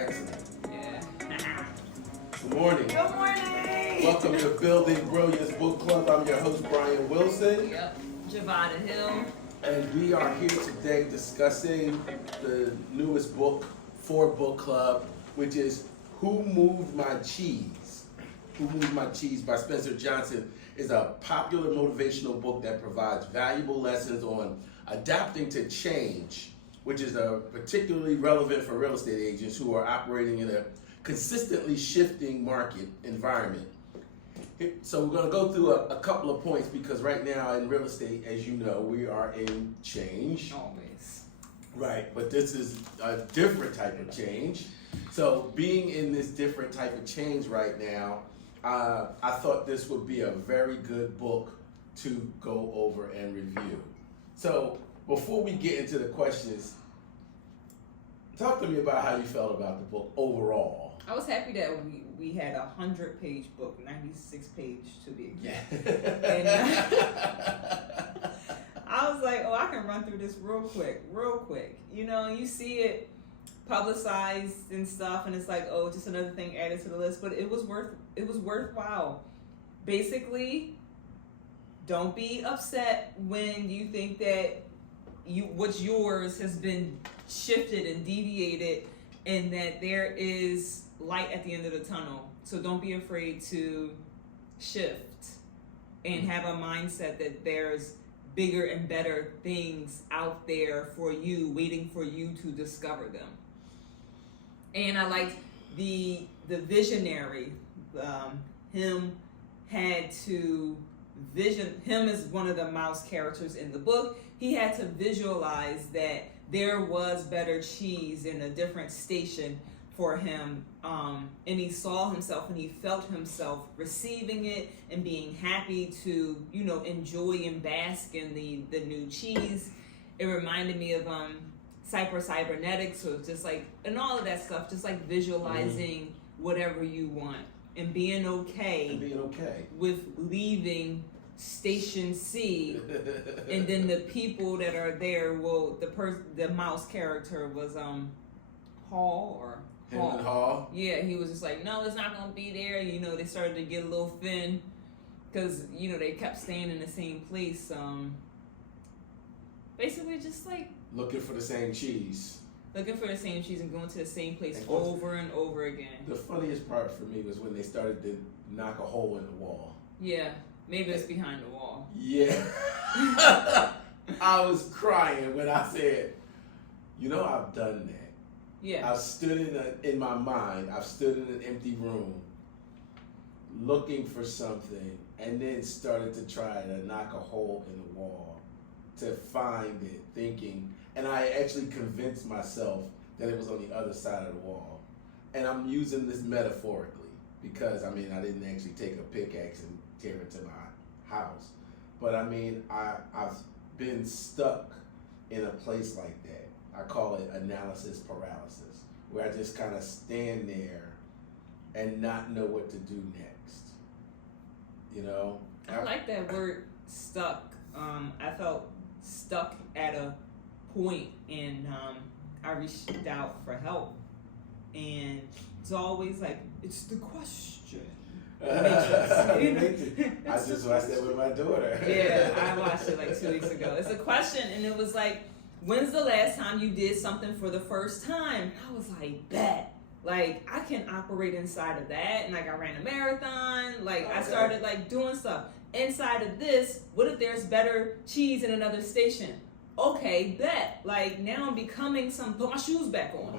Excellent. Yeah. Good morning. Good morning. Welcome to Building Brilliance Book Club. I'm your host, Brian Wilson. Yep. Javada Hill. And we are here today discussing the newest book for Book Club, which is Who Moved My Cheese? Who Moved My Cheese by Spencer Johnson is a popular motivational book that provides valuable lessons on adapting to change, which is particularly relevant for real estate agents who are operating in a consistently shifting market environment. So we're going to go through a couple of points because right now in real estate, as you know, we are in change. Always. Right, but this is a different type of change. So being in this different type of change right now, I thought this would be a very good book to go over and review. So before we get into the questions, talk to me about how you felt about the book overall. I was happy that we had a 100-page book, 96 page to be exact. Yeah. And I was like, oh, I can run through this real quick. You know, you see it publicized and stuff, and it's like, oh, just another thing added to the list. But it was worthwhile. Basically, don't be upset when you think that what's yours has been shifted and deviated, and that there is light at the end of the tunnel. So don't be afraid to shift and have a mindset that there's bigger and better things out there for you, waiting for you to discover them. And I liked the visionary. Him is one of the mouse characters in the book. He had to visualize that there was better cheese in a different station for him, and he saw himself and he felt himself receiving it and being happy to, you know, enjoy and bask in the new cheese. It reminded me of Cybernetics, so just like, and all of that stuff, just like visualizing whatever you want and being okay with leaving Station C, and then the people that are there will the mouse character was Hall. Yeah, he was just like, no, it's not gonna be there. You know, they started to get a little thin because, you know, they kept staying in the same place. Basically, just like looking for the same cheese and going to the same place over and over again. The funniest part for me was when they started to knock a hole in the wall. Yeah, maybe it's behind the wall. Yeah. I was crying when I said, you know, I've done that. Yeah. I've stood in my mind, I've stood in an empty room looking for something and then started to try to knock a hole in the wall to find it, thinking, and I actually convinced myself that it was on the other side of the wall. And I'm using this metaphorically because, I mean, I didn't actually take a pickaxe and tear it to my house. But I mean, I've been stuck in a place like that. I call it analysis paralysis, where I just kind of stand there and not know what to do next. You know? I like that word, stuck. I felt stuck at a point, and I reached out for help. And it's always like, it's the question. I just watched that with my daughter. Yeah, I watched it like 2 weeks ago. It's a question, and it was like, when's the last time you did something for the first time? I was like, bet. Like, I can operate inside of that. And like, I ran a marathon. Like, okay. I started like doing stuff. Inside of this, what if there's better cheese in another station? Okay, bet. Like, now I'm becoming put my shoes back on.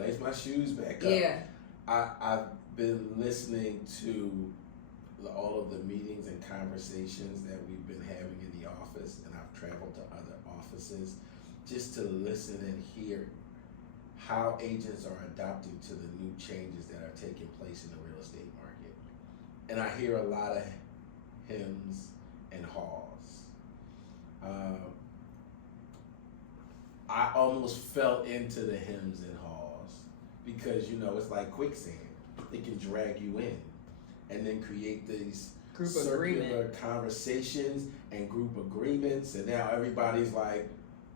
Lace my shoes back up. Yeah. I've been listening to all of the meetings and conversations that we've been having in the office, and I've traveled to other offices just to listen and hear how agents are adapting to the new changes that are taking place in the real estate market. And I hear a lot of hems and haws. I almost fell into the hems and haws because, you know, it's like quicksand. It can drag you in and then create these circular conversations and group agreements, and now everybody's like,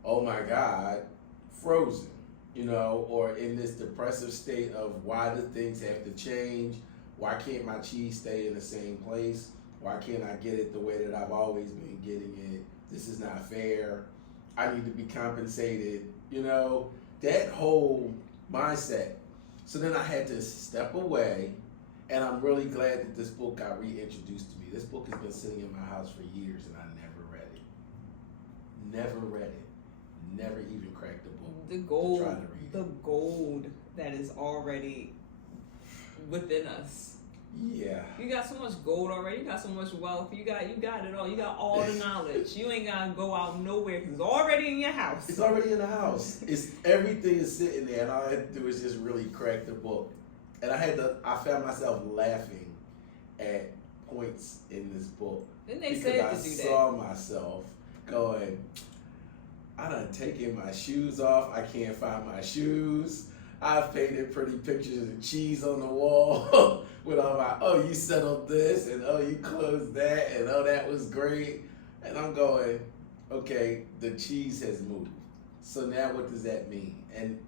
oh my God, frozen. or in this depressive state of why do things have to change? Why can't my cheese stay in the same place? Why can't I get it the way that I've always been getting it? This is not fair. I need to be compensated, that whole mindset. So then I had to step away, and I'm really glad that this book got reintroduced to me. This book has been sitting in my house for years, and I never read it. Never read it. Never even cracked the book. The gold that is already within us. Yeah. You got so much gold already. You got so much wealth. You got it all. You got all the knowledge. You ain't gotta go out nowhere because it's already in your house. It's already in the house. Everything is sitting there, and all I had to do is just really crack the book. And I found myself laughing at points in this book. Didn't they because say I to do that? saw myself going, I done taken my shoes off. I can't find my shoes. I've painted pretty pictures of cheese on the wall with all my, you settled this, and you closed that, and that was great. And I'm going, okay, the cheese has moved. So now what does that mean? And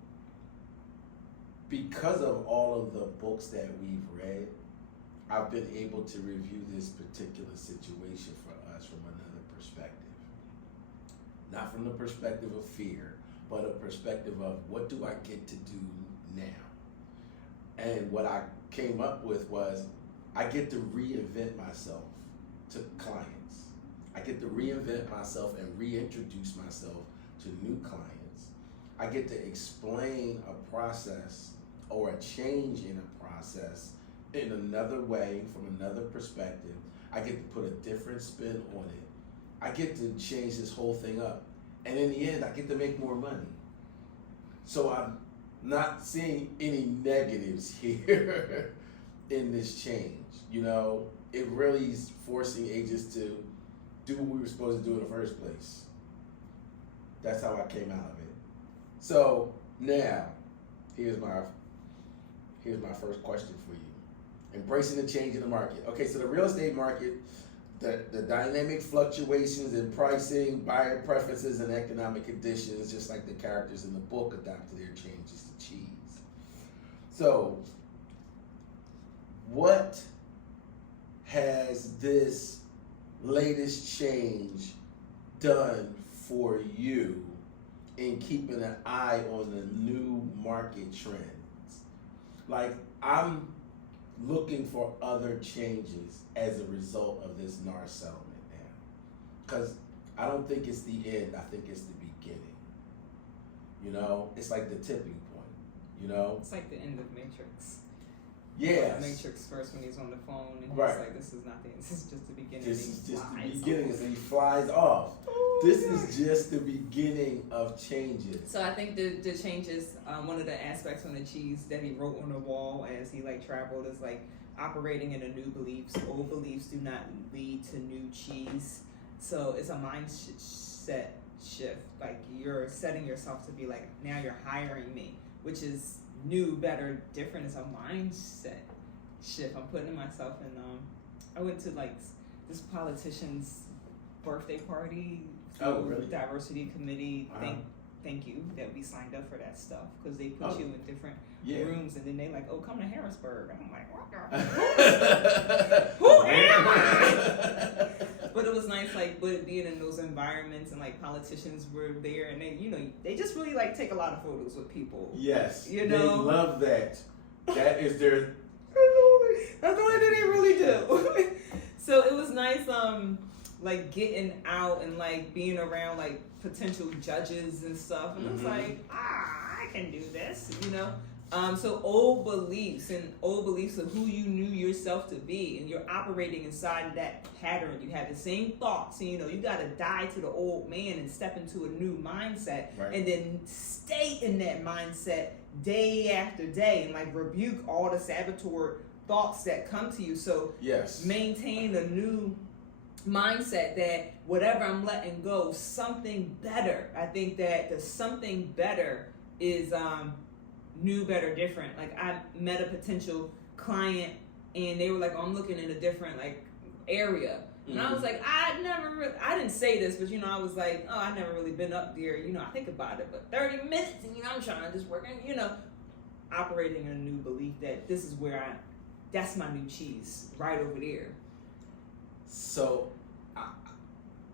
because of all of the books that we've read, I've been able to review this particular situation for us from another perspective. Not from the perspective of fear, but a perspective of what do I get to do now? And what I came up with was I get to reinvent myself to clients. I get to reinvent myself and reintroduce myself to new clients. I get to explain a process or a change in a process in another way, from another perspective. I get to put a different spin on it. I get to change this whole thing up. And in the end, I get to make more money. So I'm not seeing any negatives here in this change. It really is forcing agents to do what we were supposed to do in the first place. That's how I came out of it. So now, here's my first question for you. Embracing the change in the market. Okay, so the real estate market, the dynamic fluctuations in pricing, buyer preferences, and economic conditions, just like the characters in the book adapted their changes to cheese. So, what has this latest change done for you in keeping an eye on the new market trends? Like, I'm looking for other changes as a result of this NAR settlement now. Because I don't think it's the end, I think it's the beginning. It's like the tipping point, It's like the end of Matrix. Yes. Matrix first when he's on the phone and he's Right. like, this is not the end, this is just the beginning. This and is he just the flies beginning, off. and he flies off. Oh, This yeah. is just the beginning of changes. So I think the changes, one of the aspects on the cheese that he wrote on the wall as he traveled is operating in a new beliefs. Old beliefs do not lead to new cheese. So it's a mindset shift. You're setting yourself to be now you're hiring me, which is new, better, different. It's a mindset shift. I'm putting myself in. I went to this politician's birthday party. Oh, really? Diversity committee. Uh-huh. Thank you that we signed up for that stuff because they put Oh. you in different Yeah. rooms and then they come to Harrisburg. I'm like, what the? Who am I? But it was nice, being in those environments and politicians were there and they just really take a lot of photos with people. Yes. They They love that. That is their. That's the only thing they really do. So it was nice, getting out and being around potential judges and stuff, and it's I can do this, So old beliefs of who you knew yourself to be, and you're operating inside of that pattern. You have the same thoughts, and you got to die to the old man and step into a new mindset, Right. and then stay in that mindset day after day, and rebuke all the saboteur thoughts that come to you. So Yes. maintain a new mindset that whatever I'm letting go, something better. I think that the something better is new, better, different. I met a potential client and they were I'm looking in a different area. And I was like, I didn't say this, but I was like, oh, I never really been up there. I think about it, but 30 minutes, and I'm trying to just work, and operating in a new belief that this is where that's my new cheese, right over there. So,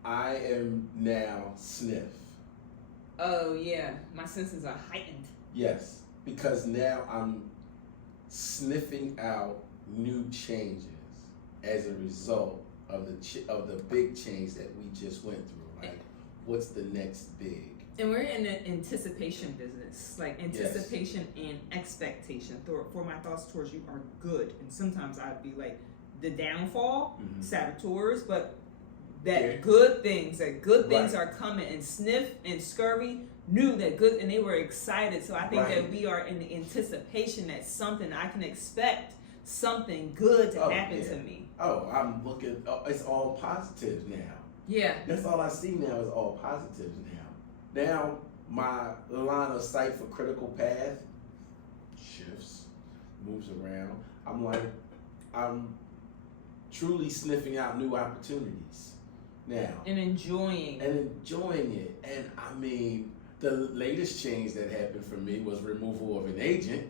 I am now sniff. Oh yeah, my senses are heightened. Yes, because now I'm sniffing out new changes as a result of the big change that we just went through. Like, what's the next big? And we're in the anticipation business, like anticipation and expectation. For my thoughts towards you are good, and sometimes I'd be like the downfall, saboteurs, but that good things are coming. And Sniff and Scurvy knew that good, and they were excited. So I think that we are in the anticipation that I can expect something good to happen to me. Oh, I'm looking. Oh, it's all positive now. Yeah. That's all I see now is all positive now. Now my line of sight for critical path shifts, moves around. I'm truly sniffing out new opportunities now. And enjoying it. And I mean, the latest change that happened for me was removal of an agent,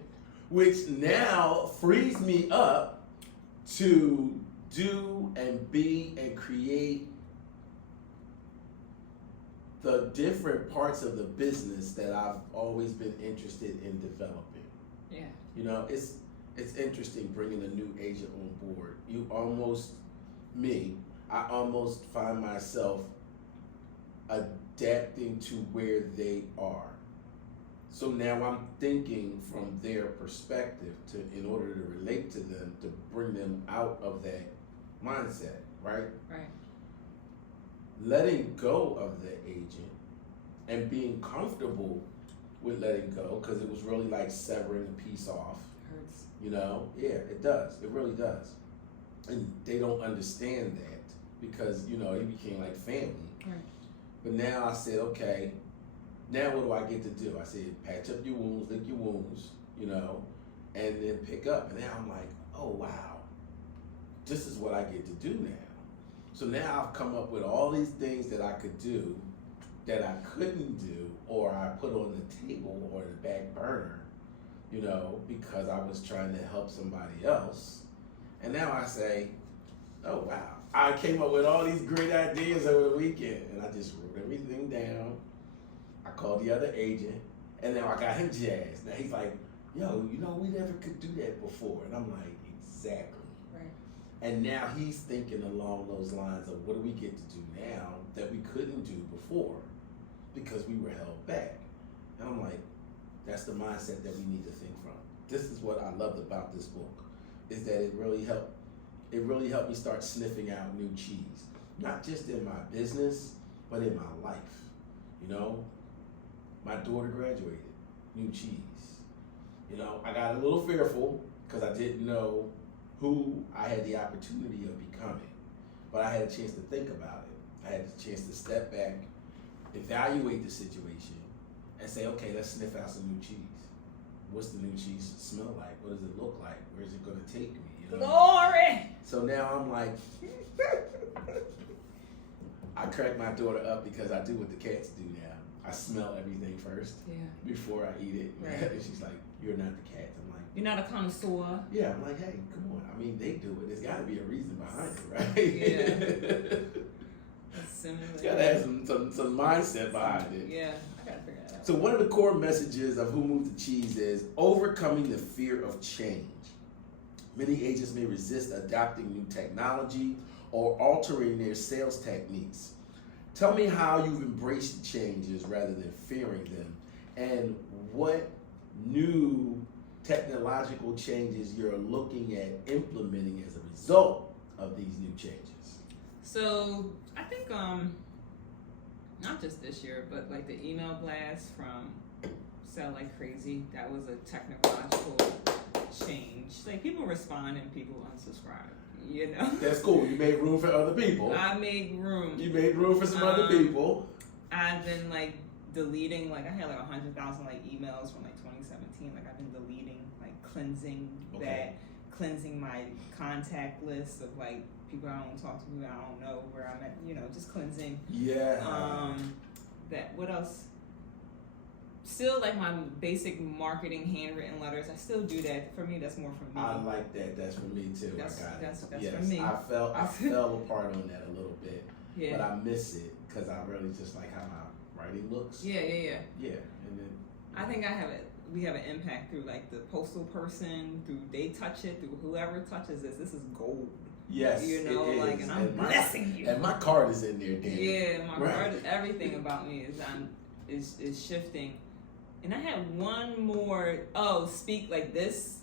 which now frees me up to do and be and create the different parts of the business that I've always been interested in developing. Yeah. It's interesting bringing a new agent on board. I almost find myself adapting to where they are. So now I'm thinking from their perspective in order to relate to them, to bring them out of that mindset, right? Right. Letting go of the agent and being comfortable with letting go, because it was really like severing a piece off. Hurts. Yeah, it does. It really does. And they don't understand that because, it became like family. Right. But now I said, okay, now what do I get to do? I said, patch up your wounds, lick your wounds, and then pick up. And now I'm like, oh, wow, this is what I get to do now. So now I've come up with all these things that I could do that I couldn't do, or I put on the table or the back burner, because I was trying to help somebody else. And now I say, oh, wow, I came up with all these great ideas over the weekend, and I just wrote everything down. I called the other agent, and now I got him jazzed. Now he's like, yo, we never could do that before. And I'm like, exactly. Right. And now he's thinking along those lines of what do we get to do now that we couldn't do before because we were held back. And I'm like, that's the mindset that we need to think from. This is what I loved about this book, is that it really helped me start sniffing out new cheese, not just in my business, but in my life. My daughter graduated, new cheese. I got a little fearful because I didn't know who I had the opportunity of becoming, but I had a chance to think about it. I had a chance to step back, evaluate the situation, and say, okay, let's sniff out some new cheese. What's the new cheese smell like? What does it look like? Where's it going to take me? Glory! So now I'm like, I crack my daughter up because I do what the cats do now. I smell everything first before I eat it. Right. And she's like, you're not the cat. I'm like, you're not a connoisseur. Yeah, I'm like, hey, come on. I mean, they do it. There's got to be a reason behind it, right? Yeah. It's got to have some mindset behind it. Yeah, I got to figure that out. So one of the core messages of Who Moved the Cheese is overcoming the fear of change. Many agents may resist adopting new technology or altering their sales techniques. Tell me how you've embraced the changes rather than fearing them, and what new technological changes you're looking at implementing as a result of these new changes. So I think not just this year, but like the email blast from Sell Like Crazy, that was a technological change. Like people respond and people unsubscribe. That's cool. You made room for other people. I made room. You made room for some other people. I've been like deleting, like I had like 100,000 like emails from like 2017. Like I've been deleting, like cleansing that, cleansing my contact list of like people I don't talk to, people I don't know, where I'm at, you know, just cleansing. Yeah. What else? Still like my basic marketing handwritten letters. I still do that. For me, that's more for me. I like that. That's for me too. That's yes, for me. I fell apart on that a little bit, Yeah. but I miss it because I really just like how my writing looks. Yeah. Yeah, and then I think we have an impact through like the postal person, through they touch it, through whoever touches this. This is gold. yes, You know, it is. like, and I'm blessing you. And my card is in there, damn. Yeah, my Right. card is everything about me is shifting. And I had one more. Speak like this,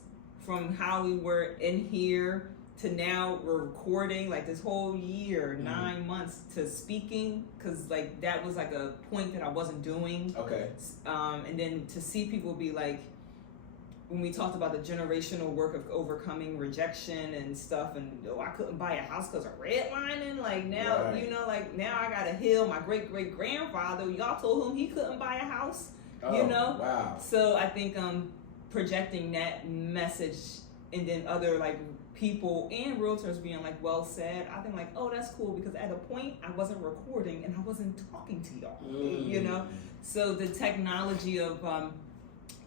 from how we were in here to now we're recording, like this whole year, 9 months to speaking, because like that was like a point that I wasn't doing. Okay. And then to see people be like, when we talked about the generational work of overcoming rejection and stuff, and I couldn't buy a house because of redlining. Like now, Right. you know, like now I gotta heal my great great grandfather. Y'all told him he couldn't buy a house. Oh, You know? Wow. So I think projecting that message, and then other like people and realtors being like, well said. I think like, oh, that's cool, because at a point I wasn't recording and I wasn't talking to y'all. You know. So the technology of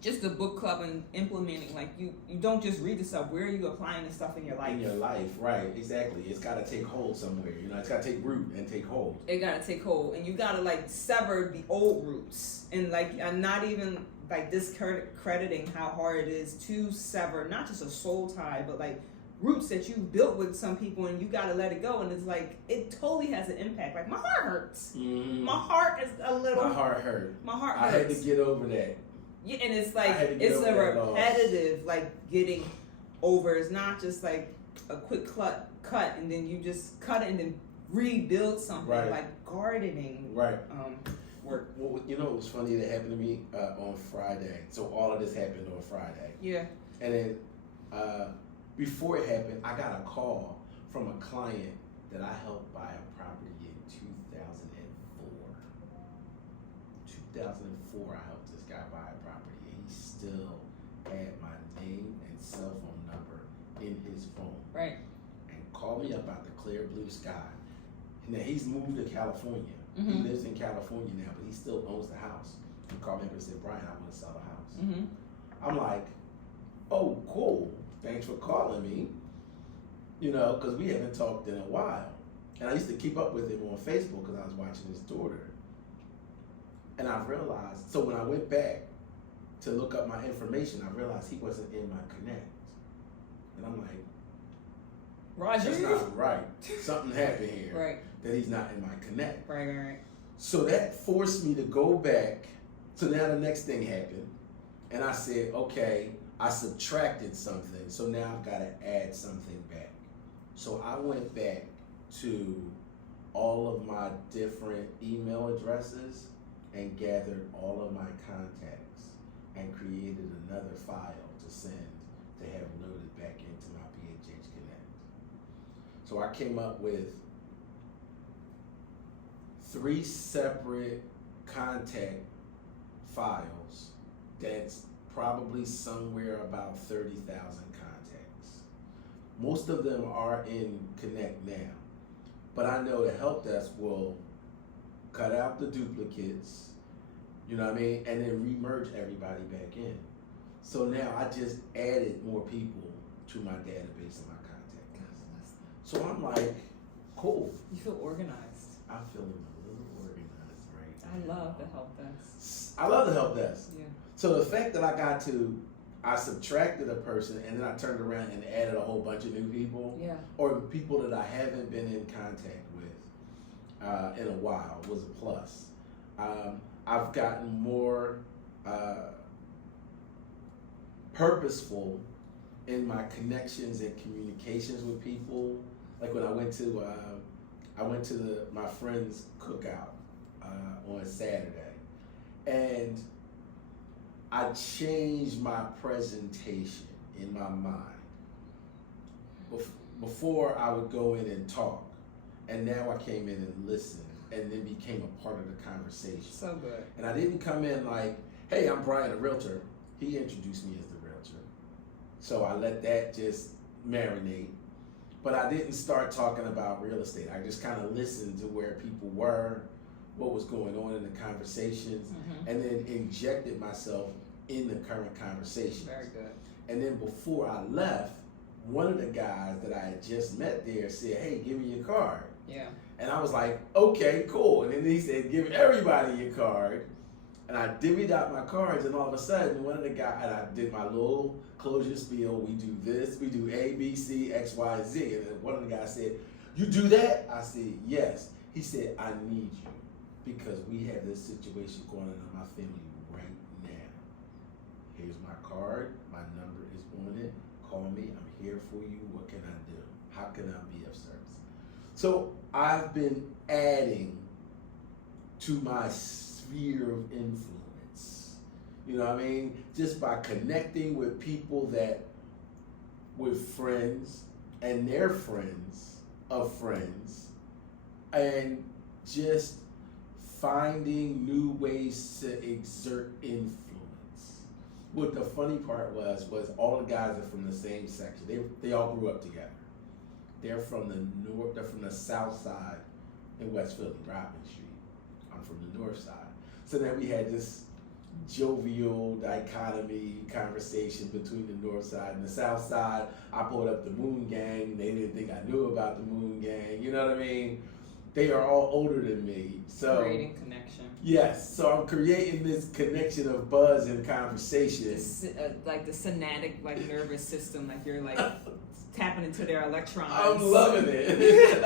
just the book club and implementing, like you don't just read the stuff. Where are you applying the stuff in your life? In your life, right? Exactly. It's got to take hold somewhere. You know, it's got to take root and take hold. It gotta take hold, and you gotta like sever the old roots. And like, I'm not even like discrediting how hard it is to sever not just a soul tie, but like roots that you built with some people, and you gotta let it go. And it's like it totally has an impact. Like my heart hurts. Mm-hmm. My heart is a little. My heart hurt. My heart I hurts. had to get over that. Yeah, and it's like I had to get it's over a that loss. repetitive, like getting over. It's not just like a quick cut, and then you just cut it and then rebuild something. Right. Like gardening. Right. Work. Well, you know, it was funny that happened to me on Friday. So all of this happened on Friday. Yeah. And then before it happened, I got a call from a client that I helped buy a property in 2004. 2004, I helped this guy buy a property, and he still had my name and cell phone number in his phone. Right. And called me up out the clear blue sky. And then he's moved to California. Mhm. He lives in California now, but he still owns the house. He called me up and said, Brian, I want to sell the house. Mm-hmm. I'm like, oh, cool. Thanks for calling me. You know, because we haven't talked in a while. And I used to keep up with him on Facebook because I was watching his daughter. And I realized, so when I went back to look up my information, I realized he wasn't in my Connect. And I'm like, Roger. that's not right. Something happened here. Right. That he's not in my Connect. Right. So that forced me to go back. So now the next thing happened. And I said, okay, I subtracted something. So now I've got to add something back. So I went back to all of my different email addresses and gathered all of my contacts and created another file to send to have loaded back into my PHH Connect. So I came up with 3 separate contact files that's probably somewhere about 30,000 contacts. Most of them are in Connect now, but I know the help desk will cut out the duplicates, you know what I mean, and then re-merge everybody back in. So now I just added more people to my database and my contact list. So I'm like, cool. You feel organized. I'm feeling a little organized right now. I love the help desk. I love the help desk. Yeah. So the fact that I subtracted a person and then I turned around and added a whole bunch of new people, Yeah. or people that I haven't been in contact with in a while was a plus. I've gotten more purposeful in my connections and communications with people. Like when I went to my friend's cookout on Saturday, and I changed my presentation in my mind. Before I would go in and talk, and now I came in and listened, and then became a part of the conversation. So good. And I didn't come in like, hey, I'm Brian, a realtor. He introduced me as the realtor. So I let that just marinate. but I didn't start talking about real estate. I just kind of listened to where people were, what was going on in the conversations, and then injected myself in the current conversation. Very good. And then before I left, one of the guys that I had just met there said, "Hey, give me your card." Yeah. And I was like, "Okay, cool." And then he said, "Give everybody your card." And I divvied out my cards, and all of a sudden, one of the guys, and I did my little closure spiel. We do this, we do A, B, C, X, Y, Z. And then one of the guys said, "You do that?" I said, "Yes." He said, "I need you because we have this situation going on in my family right now. Here's my card. My number is on it. Call me. I'm here for you. What can I do? How can I be of service?" So I've been adding to my sphere of influence. You know what I mean? Just by connecting with people with friends and their friends of friends, and just finding new ways to exert influence. What the funny part was all the guys are from the same section. They all grew up together. They're from the south side in West Philly, Robin Street. I'm from the north side. So then we had this jovial dichotomy conversation between the north side and the south side. I pulled up the Moon Gang. They didn't think I knew about the Moon Gang. You know what I mean? They are all older than me. So creating connection. Yes. So I'm creating this connection of buzz and conversation. Like the synaptic, like nervous system, like you're like tapping into their electrons. I'm loving it.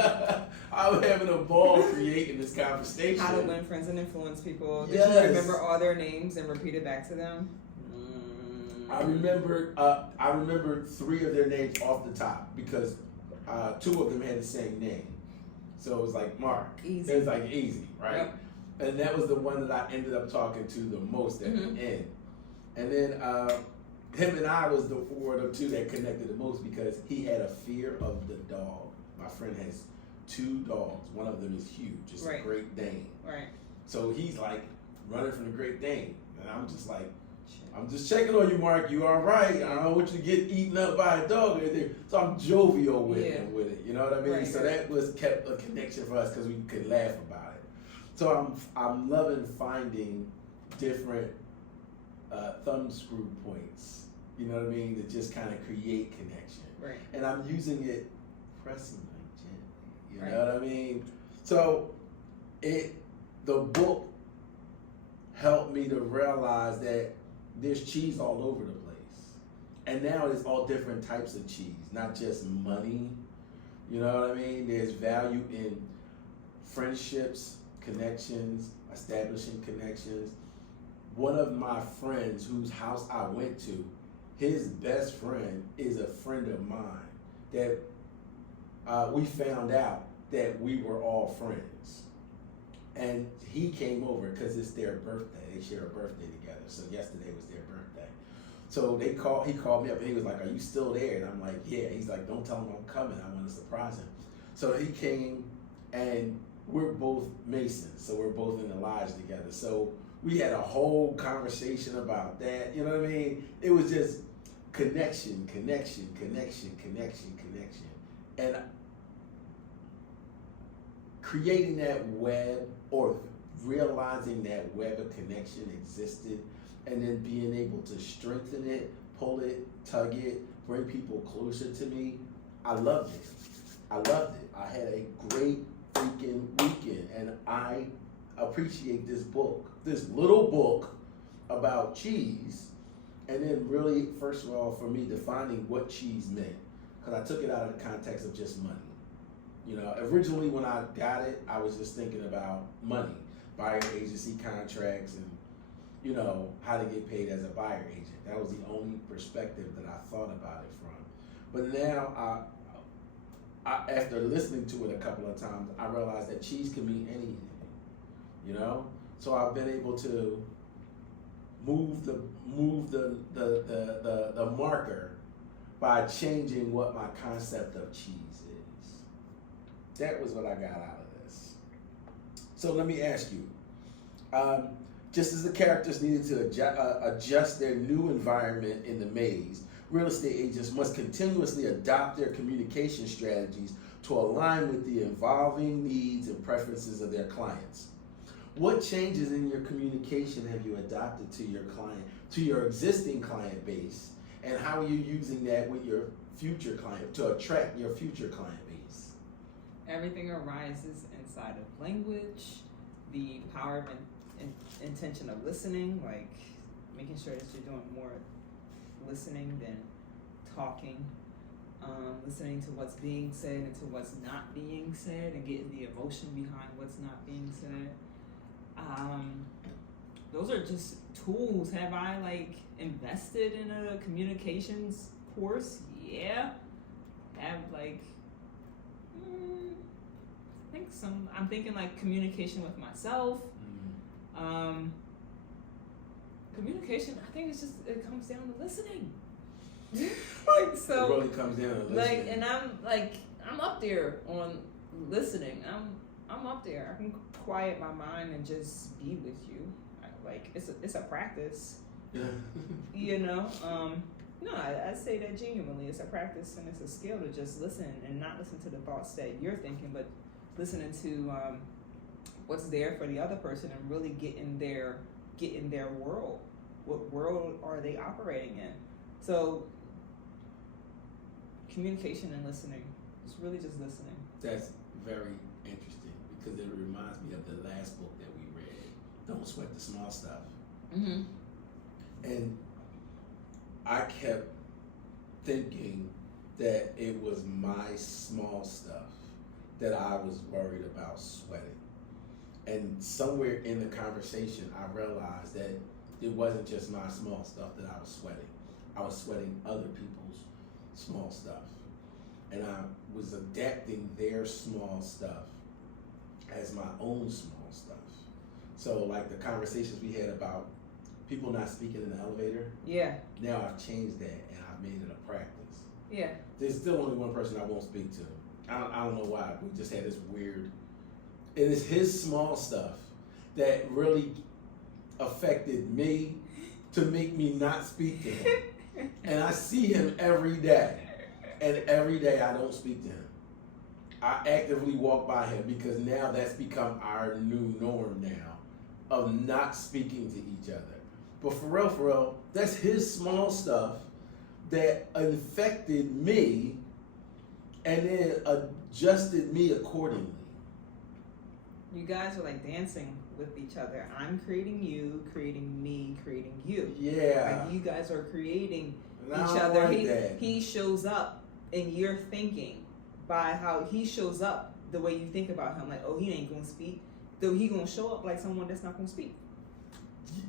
I'm having a ball creating this conversation. How to win friends and influence people. Did Yes. you remember all their names and repeat it back to them? I remember 3 of their names off the top because 2 of them had the same name. So it was like Mark. Easy. It was like easy, right? Yep. And that was the one that I ended up talking to the most at the end. And then him and I was the one of 2 that connected the most because he had a fear of the dog. My friend has 2 dogs. One of them is huge. It's a Great Dane. Right. So he's like running from the Great Dane. And I'm just like, "I'm just checking on you, Mark. You all right? I don't want you to get eaten up by a dog or anything." So I'm jovial with him with it. You know what I mean? Right, so that kept a connection for us because we could laugh about it. So I'm loving finding different thumb screw points. You know what I mean? To just kind of create connection. Right. And I'm using it pressingly, gently. You know what I mean? So the book helped me to realize that there's cheese all over the place. And now it's all different types of cheese, not just money. You know what I mean? There's value in friendships, connections, establishing connections. One of my friends whose house I went to, his best friend is a friend of mine that we found out that we were all friends. And he came over because it's their birthday. They share a birthday together. So yesterday was their birthday. So he called me up and he was like, "Are you still there?" And I'm like, "Yeah." He's like, "Don't tell him I'm coming. I want to surprise him." So he came, and we're both Masons. So we're both in the lodge together. So we had a whole conversation about that. You know what I mean? It was just connection. And creating that web, or realizing that web of connection existed, and then being able to strengthen it, pull it, tug it, bring people closer to me. I loved it. I had a great freaking weekend, and I appreciate this book, this little book about cheese, and then really, first of all, for me, defining what cheese meant, because I took it out of the context of just money. You know, originally when I got it, I was just thinking about money, buyer agency contracts, and, you know, how to get paid as a buyer agent. That was the only perspective that I thought about it from. But now, after listening to it a couple of times, I realized that cheese can mean anything, you know? So I've been able to move the marker by changing what my concept of cheese is. That was what I got out of this. So let me ask you, just as the characters needed to adjust their new environment in the maze, real estate agents must continuously adopt their communication strategies to align with the evolving needs and preferences of their clients. What changes in your communication have you adopted to your existing client base, and how are you using that with your future client to attract your future client base? Everything arises inside of language, the power of intention of listening, like making sure that you're doing more listening than talking, listening to what's being said and to what's not being said, and getting the emotion behind what's not being said. Those are just tools. Have I like invested in a communications course? Yeah. Have like I'm thinking like communication with myself. Communication, I think it comes down to listening. So it really comes down to listening. like, and I'm up there on listening. I'm up there. I can quiet my mind and just be with you. Like it's a practice. You know. No, I say that genuinely. It's a practice and it's a skill to just listen and not listen to the thoughts that you're thinking, but listening to what's there for the other person and really get in their world. What world are they operating in? So communication and listening. It's really just listening. That's very interesting because it reminds me of the last book that we read, Don't Sweat the Small Stuff. Mm-hmm. And I kept thinking that it was my small stuff that I was worried about sweating. And somewhere in the conversation, I realized that it wasn't just my small stuff that I was sweating. I was sweating other people's small stuff. And I was adapting their small stuff as my own small stuff. So like the conversations we had about people not speaking in the elevator. Yeah. Now I've changed that and I've made it a practice. Yeah. There's still only one person I won't speak to. I don't know why. We just had this weird. It is his small stuff that really affected me to make me not speak to him. And I see him every day. And every day I don't speak to him. I actively walk by him because now that's become our new norm now of not speaking to each other. But for real, that's his small stuff that infected me and then adjusted me accordingly. You guys are like dancing with each other. I'm creating you, creating me, creating you. Yeah. Like you guys are creating And each other. He shows up in your thinking by how he shows up, the way you think about him. Like, oh, he ain't gonna speak. Though he gonna show up like someone that's not gonna speak.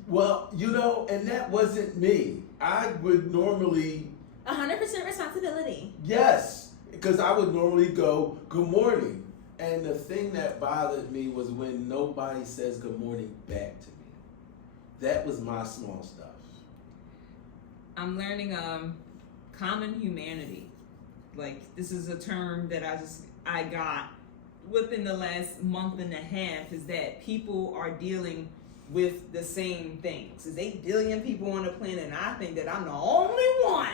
Well, and that wasn't me. I would normally 100% responsibility. Yes, because I would normally go, good morning. And the thing that bothered me was when nobody says good morning back to me. That was my small stuff. I'm learning common humanity. Like, this is a term that I got within the last month and a half, is that people are dealing with the same things. There's 8 billion people on the planet, and I think that I'm the only one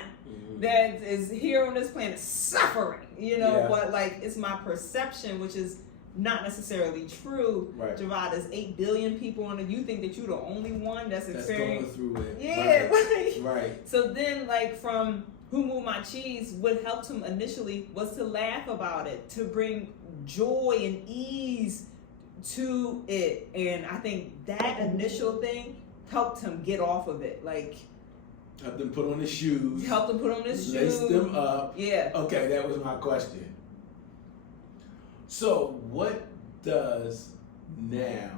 that is here on this planet suffering, Yeah. But like it's my perception, which is not necessarily true. Right. Javad, there's 8 billion people on it. You think that you're the only one that's experiencing going through it. Yeah, Right. Right. So then, like, from Who Moved My Cheese, what helped him initially was to laugh about it, to bring joy and ease to it. And I think that initial thing helped him get off of it. Like, Helped him put on his shoes. helped him put on his shoes. Lace them up. Yeah. Okay, that was my question. So, what does now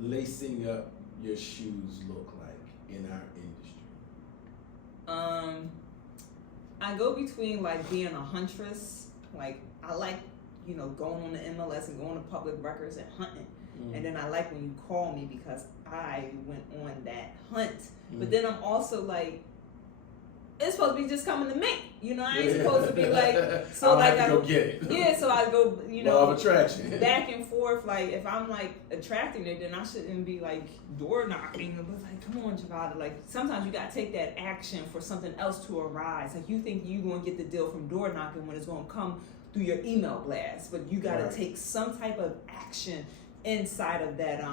lacing up your shoes look like in our industry? I go between like being a huntress, like I like, going on the MLS and going to public records and hunting. And then I like when you call me because I went on that hunt. But then I'm also like, it's supposed to be just coming to me. You know, I ain't supposed to be like, so I'll like have to go get it. Yeah, so I go, you know, law of attraction. back and forth. Like if I'm like attracting it, then I shouldn't be like door knocking. But like, come on, Javada. Like sometimes you gotta take that action for something else to arise. Like you think you gonna get the deal from door knocking when it's gonna come through your email blast, but you gotta take some type of action inside of that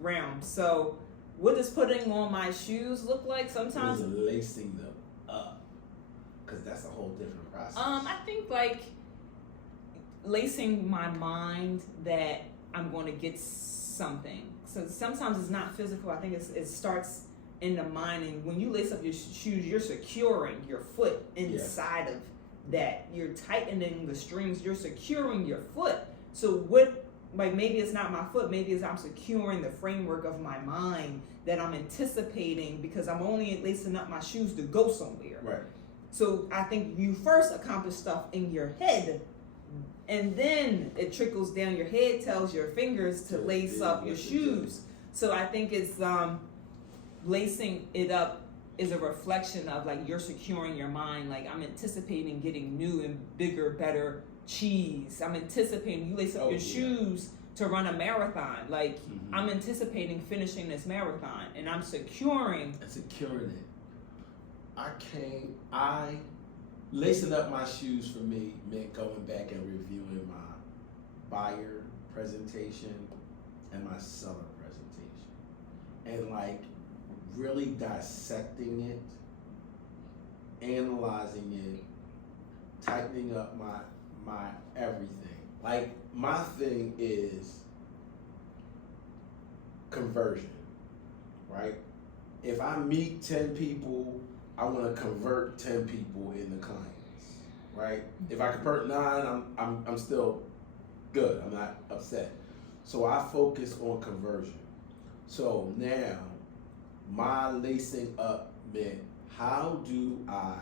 realm. So what does putting on my shoes look like? Sometimes lacing them up, because that's a whole different process. I think like lacing my mind that I'm going to get something. So sometimes it's not physical. I think it starts in the mind, and when you lace up your shoes, you're securing your foot inside of that. You're tightening the strings. You're securing your foot. So what? Like maybe it's not my foot, maybe it's I'm securing the framework of my mind that I'm anticipating because I'm only lacing up my shoes to go somewhere. Right. So I think you first accomplish stuff in your head, and then it trickles down. Your head tells your fingers to lace up your shoes. So I think it's lacing it up is a reflection of like you're securing your mind. Like I'm anticipating getting new and bigger, better cheese. I'm anticipating you lace up your shoes to run a marathon. Like I'm anticipating finishing this marathon, and I'm securing it. Lacing up my shoes for me meant going back and reviewing my buyer presentation and my seller presentation, and like really dissecting it, analyzing it, tightening up my everything. Like my thing is conversion, right? If I meet 10 people, I want to convert 10 people into clients, right? If I convert 9, I'm still good. I'm not upset. So I focus on conversion. So now my lacing up meant how do I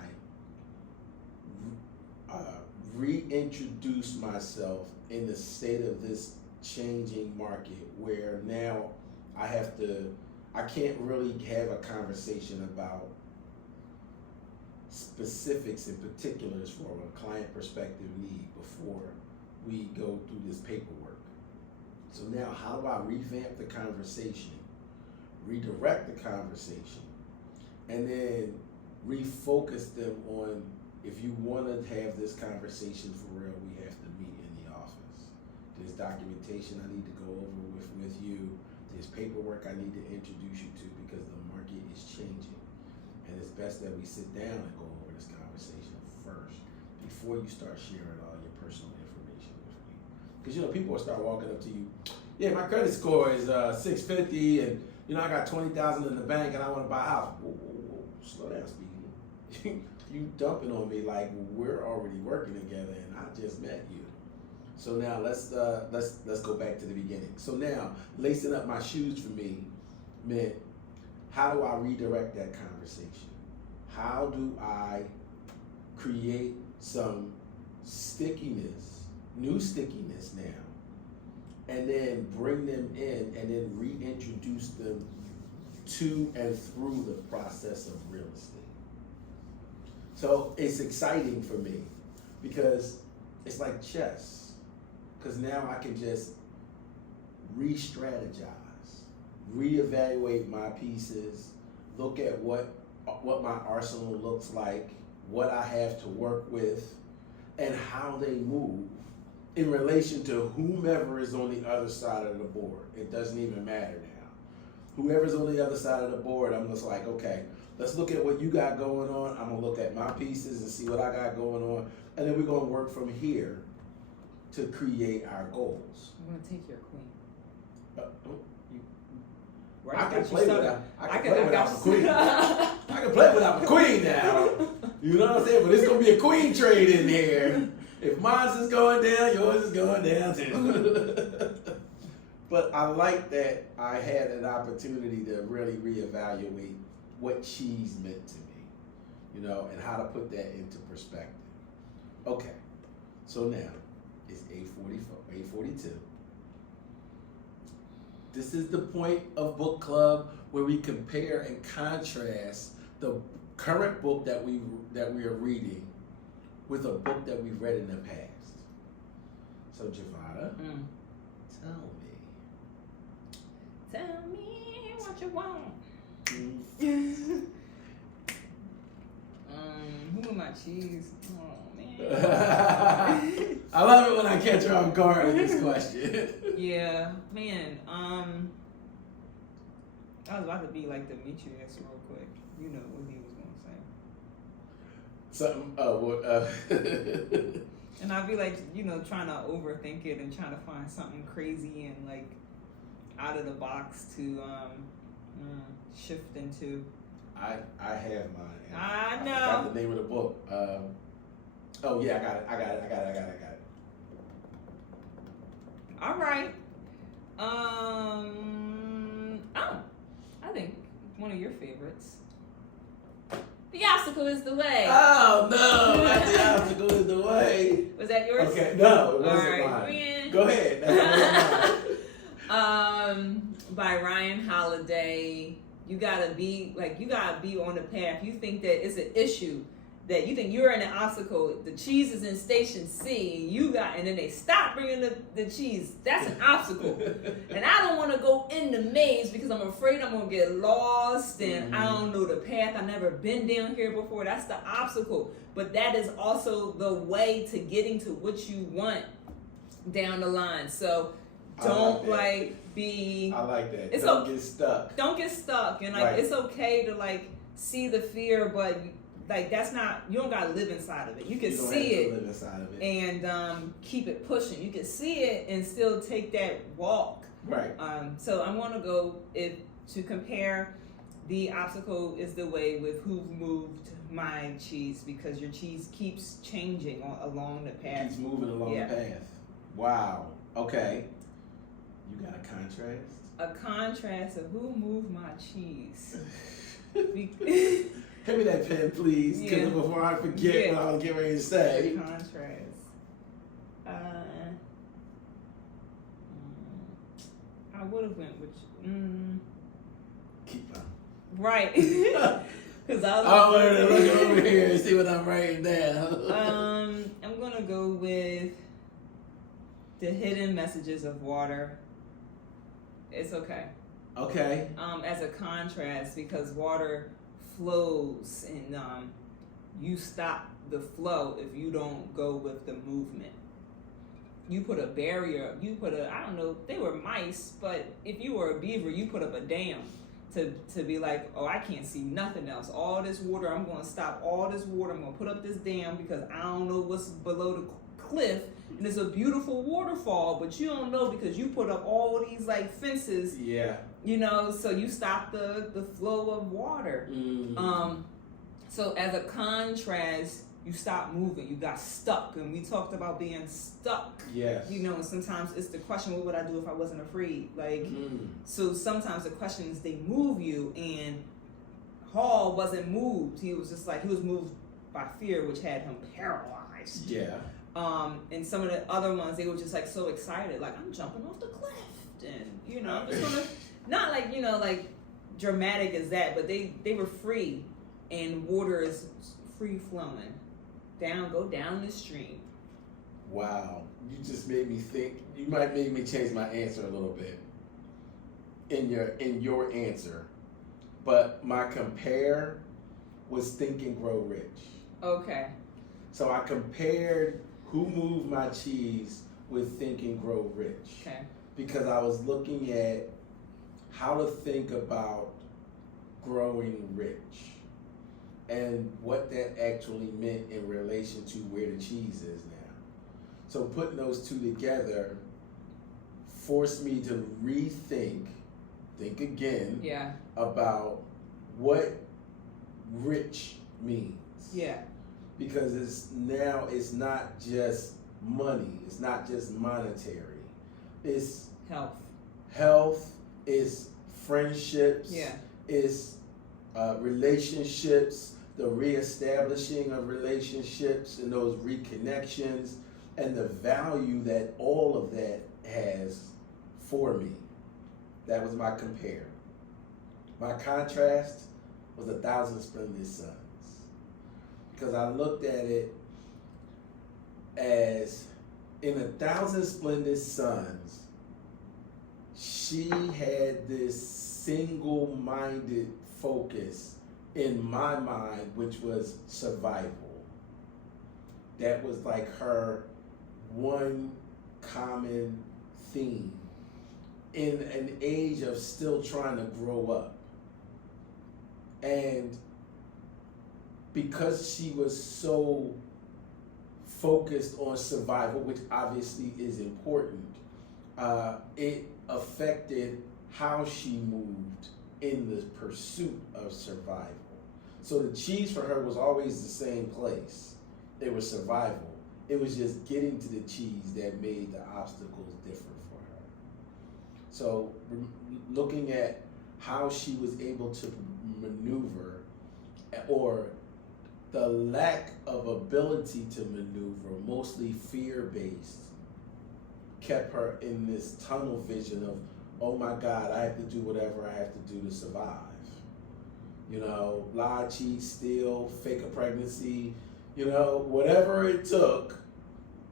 reintroduce myself in the state of this changing market where now I can't really have a conversation about specifics and particulars for a client perspective need before we go through this paperwork. So now how do I revamp the conversation, redirect the conversation, and then refocus them on, if you want to have this conversation for real, we have to meet in the office. There's documentation I need to go over with you. There's paperwork I need to introduce you to because the market is changing. And it's best that we sit down and go over this conversation first before you start sharing all your personal information with me. Because, you know, people will start walking up to you, yeah, my credit score is 650 and, you know, I got 20,000 in the bank and I want to buy a house. Whoa, slow down, speaking. You dumping on me like we're already working together and I just met you. So now let's go back to the beginning. So now lacing up my shoes for me meant, how do I redirect that conversation? How do I create some stickiness, new stickiness now, and then bring them in and then reintroduce them to and through the process of real estate? So it's exciting for me because it's like chess. Because now I can just re-strategize, reevaluate my pieces, look at what my arsenal looks like, what I have to work with, and how they move in relation to whomever is on the other side of the board. It doesn't even matter now. Whoever's on the other side of the board, I'm just like, okay, let's look at what you got going on. I'm gonna look at my pieces and see what I got going on. And then we're gonna work from here to create our goals. I'm gonna take your queen. I can play without a queen. I can play without a queen now. You know what I'm saying? But it's gonna be a queen trade in here. If mine's is going down, yours is going down too. But I like that I had an opportunity to really reevaluate what cheese meant to me, you know, and how to put that into perspective. Okay, so now it's 8:42. This is the point of book club where we compare and contrast the current book that we are reading with a book that we've read in the past. So Javada, tell me what you want. Who with my cheese? Oh man. I love it when I catch her off guard with this question. Yeah, man. I was about to be like Demetrius real quick. You know what he was gonna say. Something. And I'd be like, trying to overthink it and trying to find something crazy and like out of the box to shift into. I have mine. I know. I got the name of the book. Oh yeah, I got it. All right. I think one of your favorites. The obstacle is the way. Oh no, not the obstacle is the way. Was that yours? Okay, no, it wasn't right. mine. Go ahead. That's By Ryan Holiday. You gotta be on the path. You think that it's an issue, that you think you're in an obstacle. The cheese is in station C, and then they stop bringing the cheese. That's an obstacle, and I don't want to go in the maze because I'm afraid I'm gonna get lost and I don't know the path. I've never been down here before. That's the obstacle, but that is also the way to getting to what you want down the line. So. Don't be. I like that. It's Don't get stuck. Don't get stuck, and Right. It's okay to see the fear, but that's not. You don't gotta live inside of it. You can see it live inside of it. and keep it pushing. You can see it and still take that walk. Right. So I'm gonna go to compare. The obstacle is the way with who moved my cheese, because your cheese keeps changing along the path. Keeps moving along the path. Wow. Okay. You got a contrast? A contrast of who moved my cheese. Hand me that pen, please, because before I forget what I was getting ready to say. Contrast. I would have went with. Keep on. Right. Because I wanted to look over here and see what I'm writing down. I'm gonna go with the hidden messages of water. It's okay. Okay. As a contrast, because water flows and you stop the flow if you don't go with the movement. You put a barrier, I don't know, they were mice, but if you were a beaver, you put up a dam to be like, oh, I can't see nothing else. All this water, I'm going to stop all this water. I'm going to put up this dam because I don't know what's below the cliff. And it's a beautiful waterfall, but you don't know because you put up all these fences. Yeah. So you stop the flow of water. So as a contrast, you stop moving. You got stuck, and we talked about being stuck. Yes. And sometimes it's the question, what would I do if I wasn't afraid? So sometimes the question is they move you, and Hall wasn't moved. He was just he was moved by fear, which had him paralyzed. Yeah. And some of the other ones, they were just so excited, I'm jumping off the cliff, and I'm just gonna not dramatic as that, but they were free, and water is free flowing go down the stream. Wow, you just made me think. You might make me change my answer a little bit in your answer, but my compare was Think and Grow Rich. Okay. So I compared Who Moved My Cheese with Think and Grow Rich. Okay. Because I was looking at how to think about growing rich and what that actually meant in relation to where the cheese is now. So putting those two together forced me to think again about what rich means. Yeah. Because it's not just money, it's not just monetary. It's health, it's friendships, it's relationships, the reestablishing of relationships and those reconnections, and the value that all of that has for me. That was my compare. My contrast was 1,000 Splendid Sun. because I looked at it as in 1,000 Splendid Suns, she had this single-minded focus in my mind, which was survival. That was like her one common theme in an age of still trying to grow up. And because she was so focused on survival, which obviously is important, it affected how she moved in the pursuit of survival. So the cheese for her was always the same place. It was survival. It was just getting to the cheese that made the obstacles different for her. So looking at how she was able to maneuver, or the lack of ability to maneuver, mostly fear-based, kept her in this tunnel vision of, oh my God, I have to do whatever I have to do to survive. You know, lie, cheat, steal, fake a pregnancy, you know, whatever it took,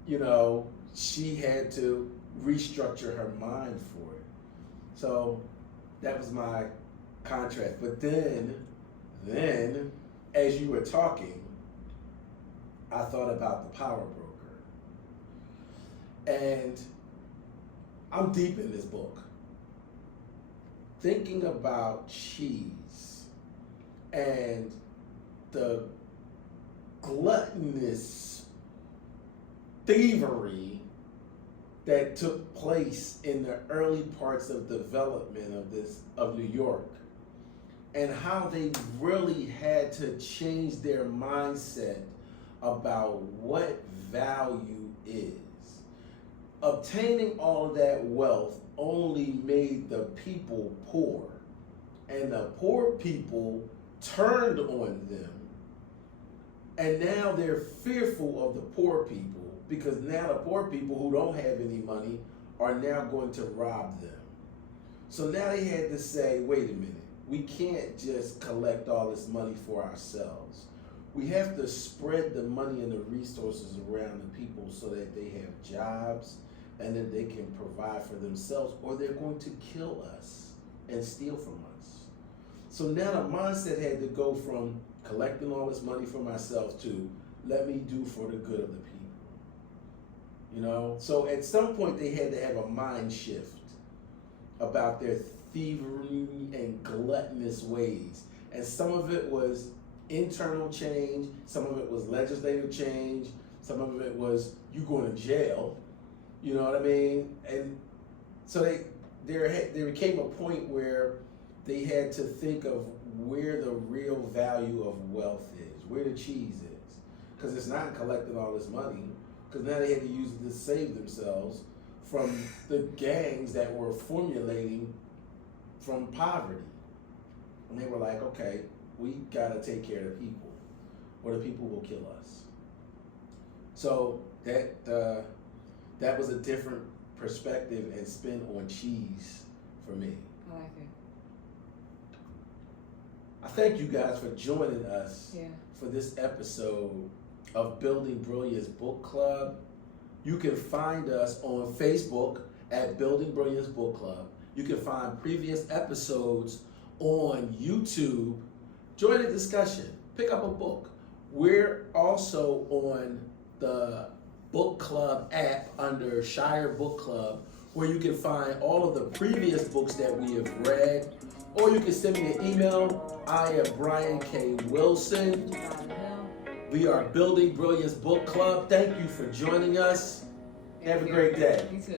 you know, she had to restructure her mind for it. So that was my contrast. But then, as you were talking, I thought about the Power Broker. And I'm deep in this book, thinking about cheese and the gluttonous thievery that took place in the early parts of development of New York, and how they really had to change their mindset about what value is. Obtaining all of that wealth only made the people poor, and the poor people turned on them, and now they're fearful of the poor people, because now the poor people who don't have any money are now going to rob them. So now they had to say, wait a minute, we can't just collect all this money for ourselves. We have to spread the money and the resources around the people so that they have jobs and that they can provide for themselves, or they're going to kill us and steal from us. So now the mindset had to go from collecting all this money for myself to let me do for the good of the people. You know, so at some point they had to have a mind shift about their thievery and gluttonous ways. And some of it was internal change, some of it was legislative change, some of it was you going to jail, you know what I mean? And so there became a point where they had to think of where the real value of wealth is, where the cheese is. Because it's not collecting all this money, because now they had to use it to save themselves from the gangs that were formulating from poverty. And they were like, okay, we gotta take care of the people, or the people will kill us. So that was a different perspective and spin on cheese for me. I like it. I thank you guys for joining us for this episode of Building Brilliance Book Club. You can find us on Facebook at Building Brilliance Book Club. You can find previous episodes on YouTube. Join the discussion. Pick up a book. We're also on the book club app under Shire Book Club, where you can find all of the previous books that we have read. Or you can send me an email. I am Brian K. Wilson. We are Building Brilliance Book Club. Thank you for joining us. Have a great day. You too.